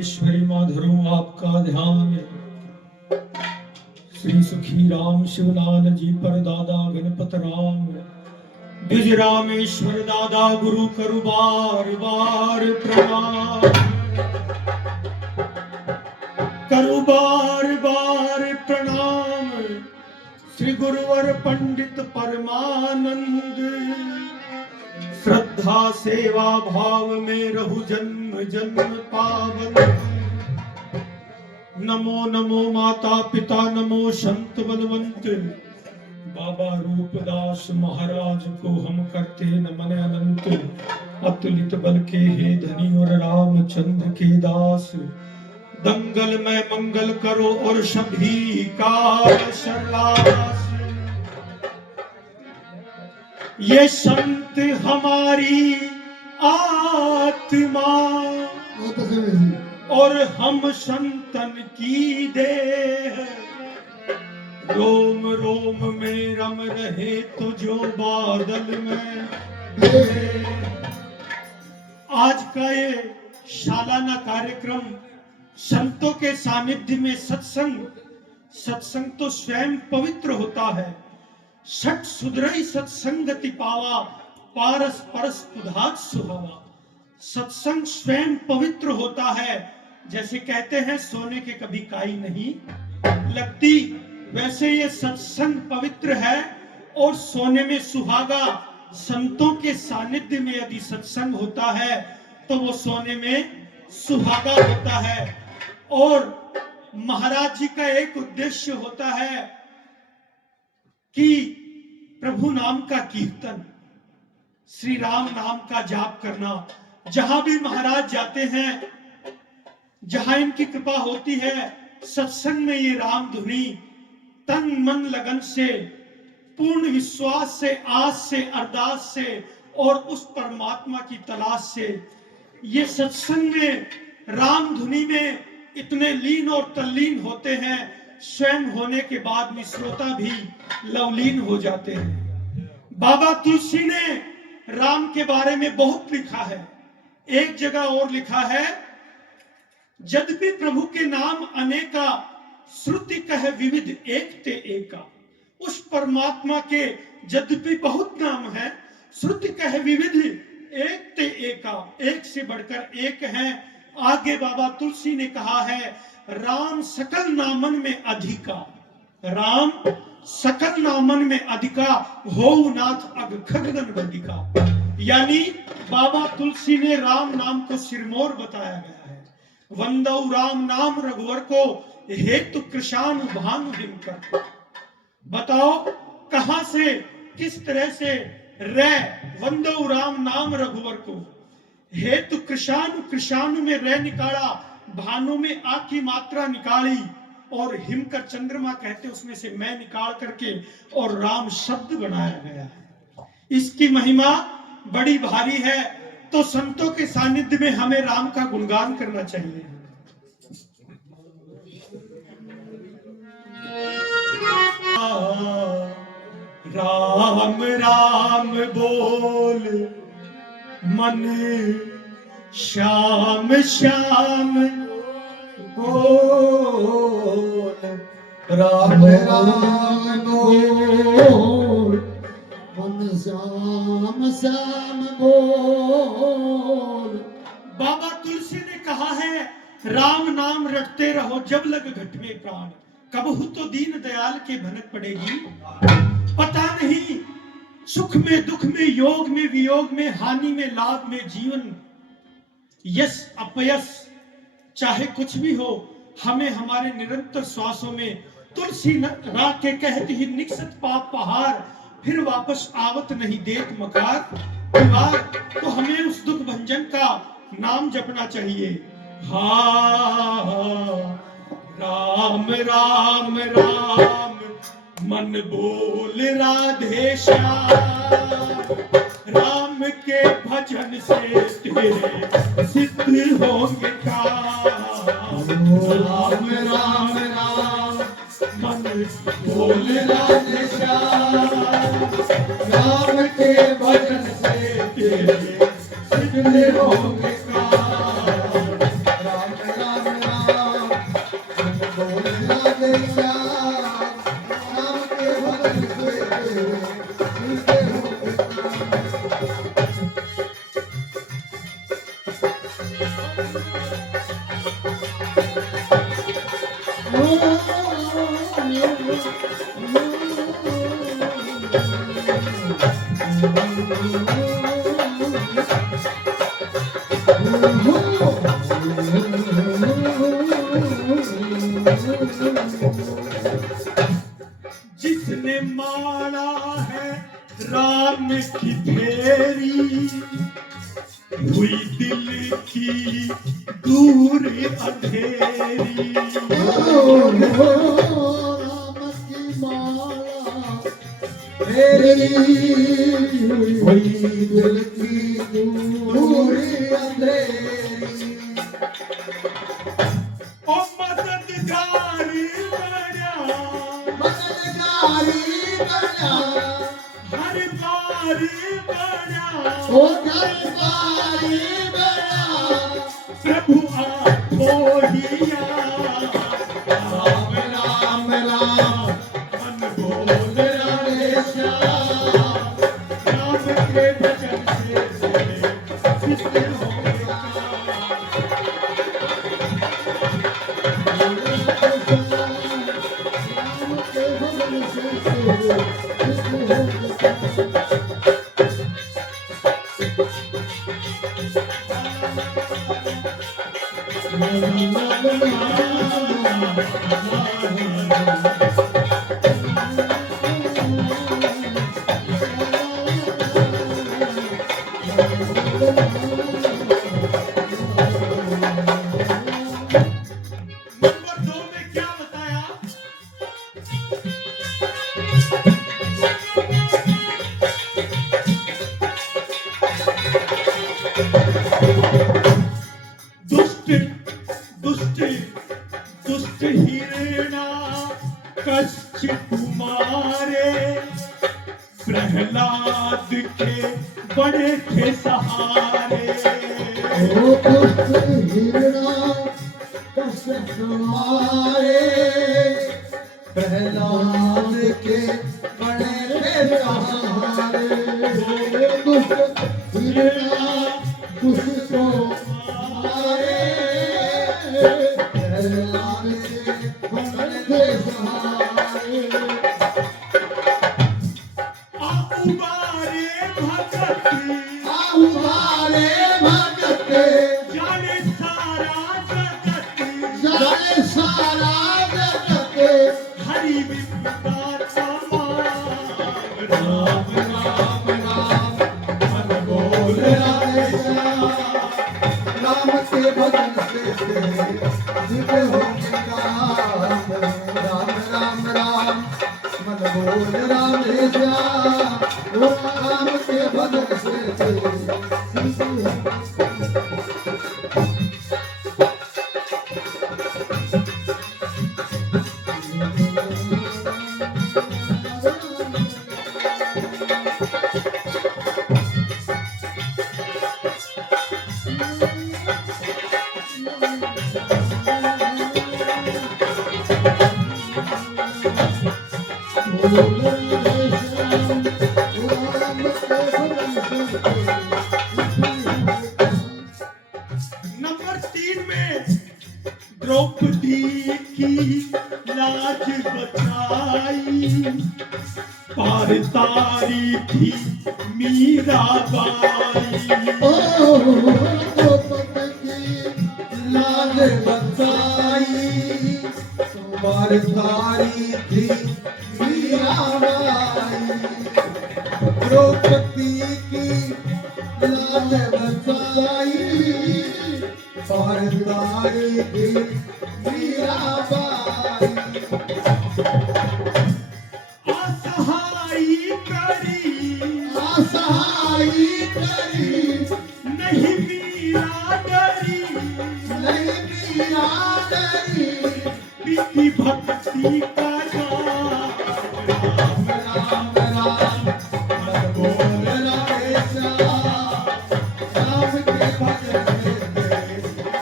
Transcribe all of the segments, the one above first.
रामेश्वरी माधुरो आपका ध्यान श्री सुखी राम शिवलाल जी पर दादा गणपत राम द्विज रामेश्वर दादा गुरु करु बार बार प्रणाम करु बार बार प्रणाम श्री गुरुवर पंडित परमानंद श्रद्धा सेवा भाव में रहु जन्म जन्म पावन नमो नमो माता पिता नमो संत बलवंत बाबा रूपदास महाराज को हम करते नमन अनंत अतुलित बल के हे धनी और रामचंद्र के दास दंगल में मंगल करो और सभी का सर्वास। ये संत हमारी आत्मा और हम संतन की देह रोम रोम में रम रहे तो जो बादल में आज का ये सालाना कार्यक्रम संतों के सानिध्य में सत्संग तो स्वयं पवित्र होता है। सठ सुधरई सत्संगति पावा पारस परस पुधात सुहावा। सत्संग स्वयं पवित्र होता है। जैसे कहते हैं सोने के कभी काई नहीं लगती, वैसे ये सत्संग पवित्र है और सोने में सुहागा। संतों के सानिध्य में यदि सत्संग होता है तो वो सोने में सुहागा होता है। और महाराज जी का एक उद्देश्य होता है कि प्रभु नाम का कीर्तन, श्री राम नाम का जाप करना। जहां भी महाराज जाते हैं, जहां इनकी कृपा होती है, सत्संग में ये राम धुनी तन मन लगन से, पूर्ण विश्वास से, आस से, अरदास से और उस परमात्मा की तलाश से ये सत्संग में राम धुनी में इतने लीन और तल्लीन होते हैं, स्वयं होने के बाद में श्रोता भी लवलीन हो जाते हैं। बाबा तुलसी ने राम के बारे में बहुत लिखा है। एक जगह और लिखा है, यद्यपि प्रभु के नाम अनेका श्रुति कह विविध एक ते एका। उस परमात्मा के यद्यपि बहुत नाम है, श्रुति कह विविध एक ते एका, एक से बढ़कर एक है। आगे बाबा तुलसी ने कहा है, राम सकल नामन में अधिका, राम सकल नामन में अधिका हो नाथ अग खगगन बंदिका। यानी बाबा तुलसी ने राम नाम को सिरमौर बताया गया है। वंदौ राम नाम रघुवर को हेतु कृषानु भानु हिमकर। बताओ कहां से किस तरह से रे वंदौ राम नाम रघुवर को हेतु कृषानु, कृषानु में रे निकाला, भानु में आ की मात्रा निकाली और हिमकर चंद्रमा कहते उसमें से मैं निकाल करके और राम शब्द बनाया गया है। इसकी महिमा बड़ी भारी है। तो संतों के सानिध्य में हमें राम का गुणगान करना चाहिए। राम राम बोल मन श्याम श्याम बोल, राम राम बोल मन श्याम श्याम बोल। बाबा तुलसी ने कहा है, राम नाम रटते रहो जब लग घट में प्राण, कबहू तो दीन दयाल के भनक पड़ेगी। पता नहीं सुख में दुख में, योग में वियोग में, हानि में लाभ में, जीवन यश अपयश चाहे कुछ भी हो, हमें हमारे निरंतर श्वासों में तुलसी राग के कहते ही निकसत पाप पहाड़, फिर वापस आवत नहीं देख मकार। तो हमें उस दुख भंजन का नाम जपना चाहिए। हाँ राम राम राम मन बोल राधे श्याम, राम के भजन से तेरे सिद्ध होंगे काम। राम राम राम मन बोल राधे श्याम, राम के भजन से तेरे सिद्ध होंगे काम। राम राम भजन से सीधे होंगे काम। जिसने मारा है राम की फेरी, हुई दिल की दूर अंधेरी। राम की माला मेरी हुई दिल की दूरी अंधेरी। ओ मददगारी बना, मददगारी बना, हर बारी बना, ओ दरबारी बना। प्रभु आपको हिया। राम राम राम मन बोल राधे श्याम, राम के भजन से सिद्ध होंगे काम। राम के भजन से सिद्ध होंगे काम। नंबर 2 में क्या बताया? दुष्ट दुष्ट दुष्ट हिरणा कष्ट तुम्हारे, प्रहलाद के बड़े थे सहारे। ओ दुष्ट हिरणा कष्ट तुम्हारे, प्रहलाद के बड़े थे सहारे। ओ दुष्ट हिरणा दुष्ट को मारे, प्रहलाद के बड़े थे सहारे। उबारे भगत आउबारे भगत जाने सारा जगत, जाने सारा जगत। हरि विद्या समान। राम राम राम मन बोल राधे श्याम, राम के भजन से सिद्ध होंगे काम। राम राम राम मन बोल राधे श्याम, राम के भजन से सिद्ध होंगे काम। नंबर 3 में द्रौपदी की लाज बचाई, पार तारी थी मीराबाई। लाज बताई बारदारी थी मीराबाई। द्रौपदी की लाज बताई बारदारी थी मीराबाई। असहाई करी असहाई करी नहीं मीरा डरी, नहीं मीरा डरी। प्रीति भक्ति का नाम। राम राम मन बोल राधे श्याम, राम के भजन से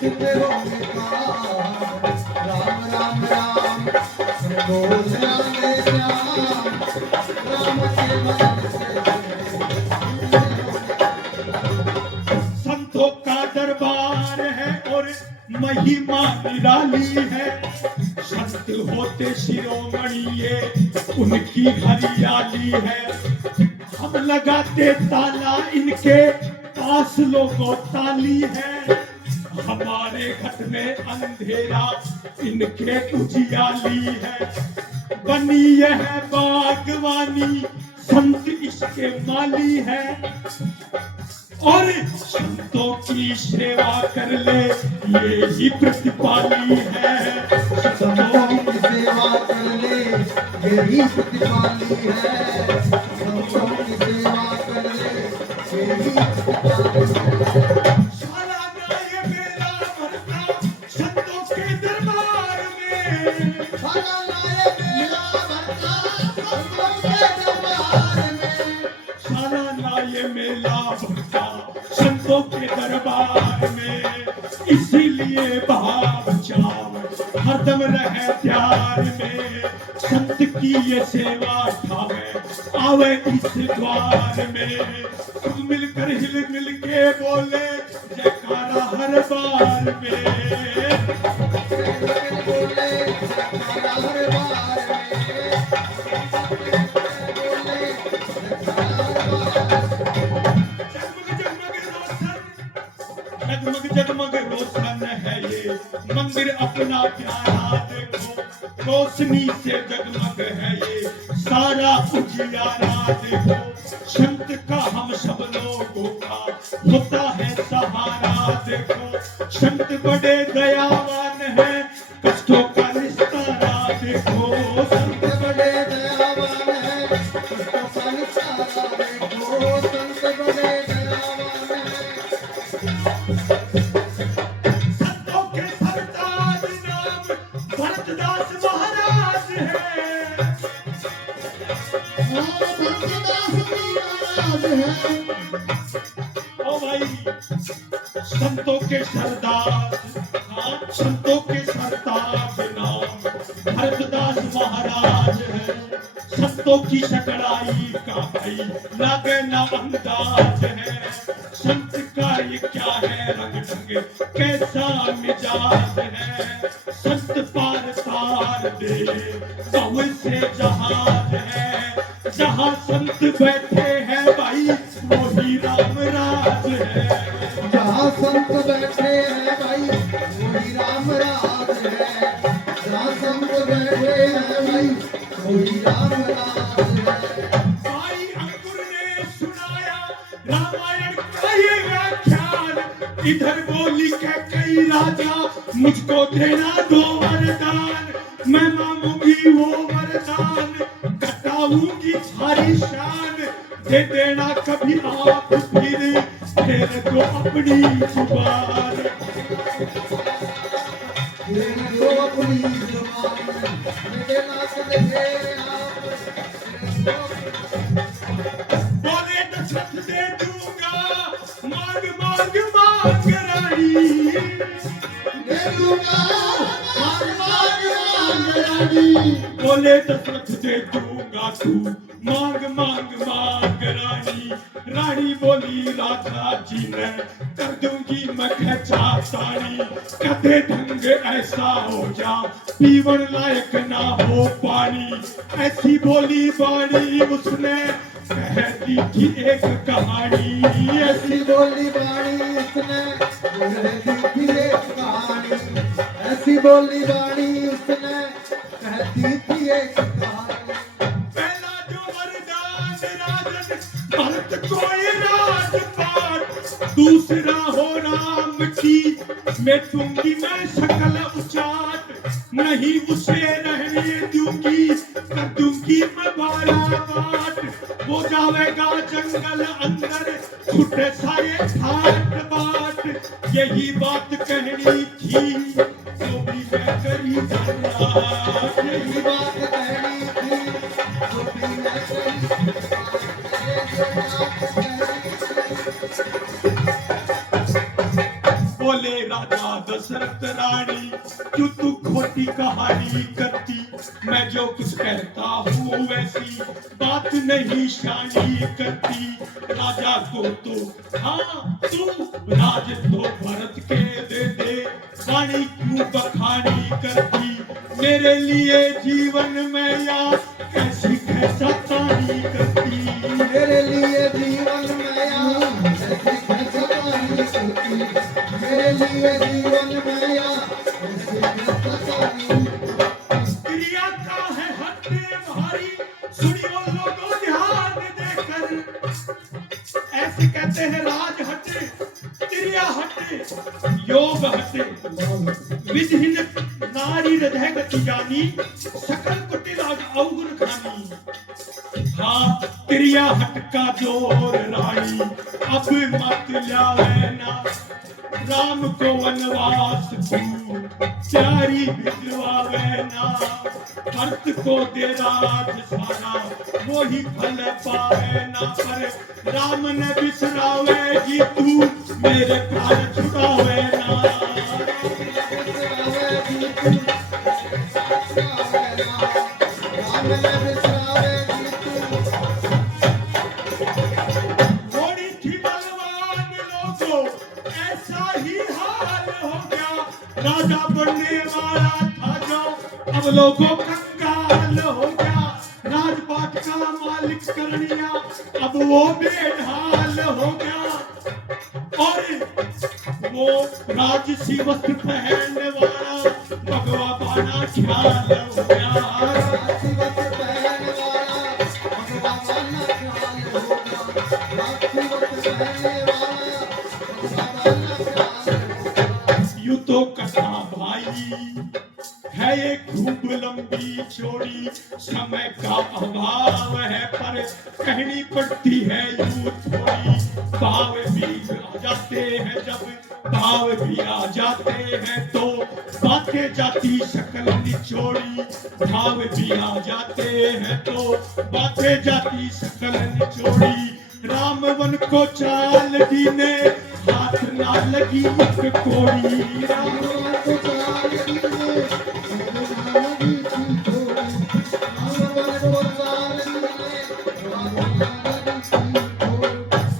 सिद्ध होंगे काम। राम राम राम मन बोल राधे श्याम, महिमा निराली है। संत होते शिरोमणि ये उनकी हरियाली है। हम लगाते ताला इनके पास लोगों ताली है। हमारे घट में अंधेरा इनके उजियाली है। बनी यह बागवानी संत इसके माली है। और संतों की सेवा कर ले ये ही प्रतिपाली है। संतों की सेवा कर ले यही प्रतिपाली है। संतों की सेवा कर ले यही प्रतिपाली है। सालाना ये मेला भरता संतों के दरबार में। सालाना ये मेला भरता संतों के दरबार में। सालाना ये मेला भरता संतों के दरबार में। इसीलिए भाव चाव हरदम रहे प्यार में। संत की ये सेवा ठावे आवे इस द्वार में। खुद मिलकर हिल मिल के बोले जयकारा हर बार में। बोले हर बार जगमग जगमग रोशन है ये मंदिर अपना प्यारा देखो। रोशनी से जगमग है ये सारा उजियारा देखो। संत का हम सब लोगों का होता है सहारा देखो। संत बड़े दयावान है कष्टों का निस्तारा देखो। संत बड़े दयावान है कष्टों का निस्तारा देखो। संत बड़े दयावान है। संतों के सरताज नाम भरतदास महाराज है। ओ भाई संतों के सरदार, हाँ संतों के सरताज नाम भरतदास महाराज है। संतों की सकड़ाई का भाई लागे ना अंदाज है। संत का ये क्या है रंग ढंग कैसा मिजाज है। संत पार तार दे बहु से जहाज है। जहाँ संत बैठे हैं भाई वही राम राज है। जहाँ संत बैठे हैं भाई वही राम राज है। जहाँ संत बैठे हैं भाई वही राम राज है। भाई अंकुर ने सुनाया रामायण का ये व्याख्यान। इधर बोली के कई राजा मुझको देना दो वरदान। मैं मांगूंगी वो वरदान कटाऊंगी सारी शान। दे देना कभी आप फिर दो अपनी जुबान। दो अपनी जुबान मेरे नाथ दे आप। बोले दशरथ दे दूंगा मांग मांग मांग रानी। दे दूंगा मांग मांग मांग रानी। बोले दशरथ दे दूंगा तू मांग मांग मांग रानी। रानी बोली राधा जी ने कर दूंगी मैं खचातानी। कदे ढंग ऐसा हो जा पीवन लायक ना हो पानी। ऐसी बोली बाणी उसने कह दी थी एक कहानी। ऐसी बोली बाणी उसने बोल दी थी एक कहानी। ऐसी बोली बाणी उसने कहती थी एक कहानी। पहला जो वरदान राजन भरत कोई राजपाट। दूसरा हो राम की मिटूंगी मैं सकल उचाट। नहीं उसे रहने दूंगी कर दूंगी मैं बाराबाट। वो जावेगा जंगल अंदर छुटे सारे ठाट बाट। यही बात कहनी थी जो भी मैं करी जन्नत। यही बात कहनी थी जो भी मैं बोले राजा दशरथ रानी क्यों तू खोटी कहानी करती। मैं जो कुछ कहता हूँ वैसी बात नहीं शानी करती। राजा को तो हाँ तू राज तो भरत के दे दे। वाणी करती, मेरे लिए जीवन में या कैसी कैसा तारी करती। मेरे लिए जीवन में या ऐसी कैसा तारी करती, मेरे लिए जीवन में या ऐसी कैसा तारी। क्रिया का है हट भारी, सुनियो लोगों ध्यान देकर। ऐसे कहते हैं राज हटे, क्रिया हटे, योग हटे, विधिहीन नारी हृदय गति जानी, सकल कुटिल अवगुण खानी। हाँ क्रिया हट का जोर रानी, अब मत लावे ना राम को वनवास तू, प्यारी भिजवावे ना, भरत को दे राज सारा, वो ही फल पावे ना। पर राम ने बिसरावे जी तू, मेरे प्राण छुड़ावे ना। थोड़ी थी बलवान लोगों, ऐसा ही हाल हो गया, राजा बनने वाला था जो, अब लोगों कंगाल हो गया। राजपाट का मालिक करनिया, अब वो बेढाल हो गया, और वो राजसी वस्त्र पहनने वाला भगवा बाना ख्याल हो गया। राजसी वस्त्र पहनने वाला भगवा बाना ख्याल हो गया, राजसी वस्त्र पहनने वाला भगवा बाना ख्याल हो गया। यूं तो कथा भाई है ये खूब लंबी चौड़ी, समय का अभाव है पर कहनी पड़ती है यूं थोड़ी। भाव भी आ जाते हैं जब, भाव भी आ जाते हैं तो बातें जाती शकल निचोड़ी। भाव भी आ जाते हैं तो बातें जाती शकल निचोड़ी। राम वन को चाल दी ने, हाथ ना लगी एक कोड़ी। राम वन को चाल दी ने,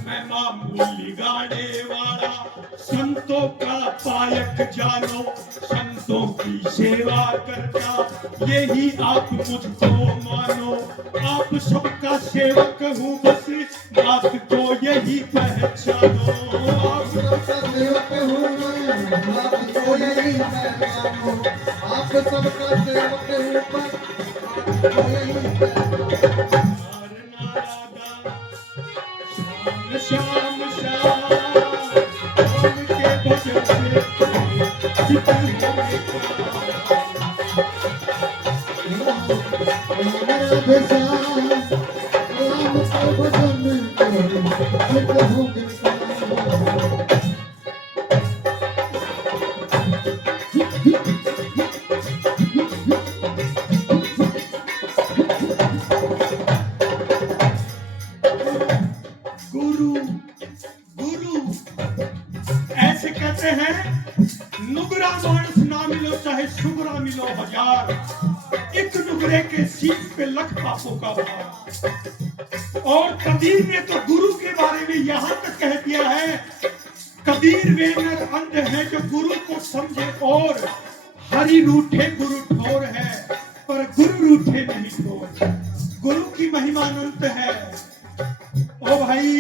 मैं मामूली गाने वाला, संतों का पायक जानो, संतों की सेवा करता, यही आप मुझको मानो। आप सबका सेवक हूँ बस, बात को यही पहचानो। आप सबका सेवक हूँ मैं, बात को यही पहचानो। आप सबका सेवक हूँ मैं, बात को यही पहचानो। श्याम श्याम राम के भजन से चित होने गुरु गुरु ऐसे कहते हैं, नुगरा मानस ना मिलो चाहे सुगरा मिलो हजार, एक नुगरे के सीख पे लख पापों का भार। और कबीर ने तो गुरु के बारे में यहाँ तक कह दिया है, कबीर वे नर अंध है जो गुरु को समझे, और हरि रूठे गुरु ठोर है, पर गुरु रूठे नहीं ठोर। गुरु की महिमा अनंत है। ओ भाई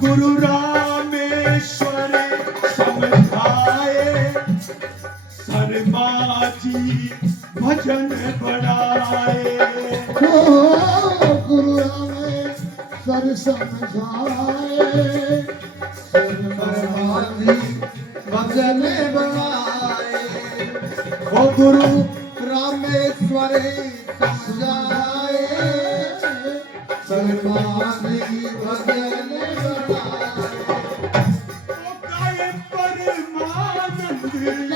गुरु रामेश्वर समझाए, शर्मा जी भजन बढ़ाए। गुरु रामेश्वर समझाए, शर्मा जी भजन बढ़ाए। ओ गुरु रामेश्वर समझाए, शर्मा जी भजन बढ़ाए। गाये परमानंद,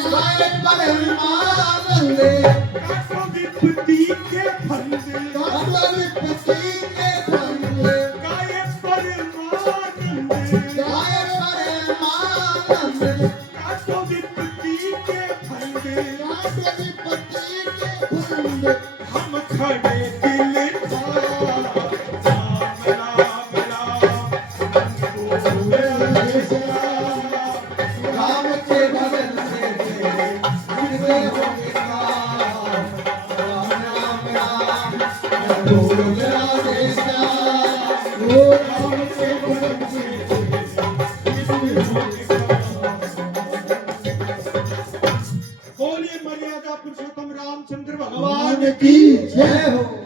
गाये परमानंद, काटो विपत्ति के फंद, काटो विपत्ति के फंद। गाये परमानंद, गाये परमानंद, काटो विपत्ति के फंद, काटो विपत्ति के फंद। हम खड़े दिल था, राम राम राम, राम के भजन से तेरे बोल राधे श्याम ओ राम के भजन बोलिए मर्यादा पुरुषोत्तम रामचंद्र भगवान भगवान की जय हो।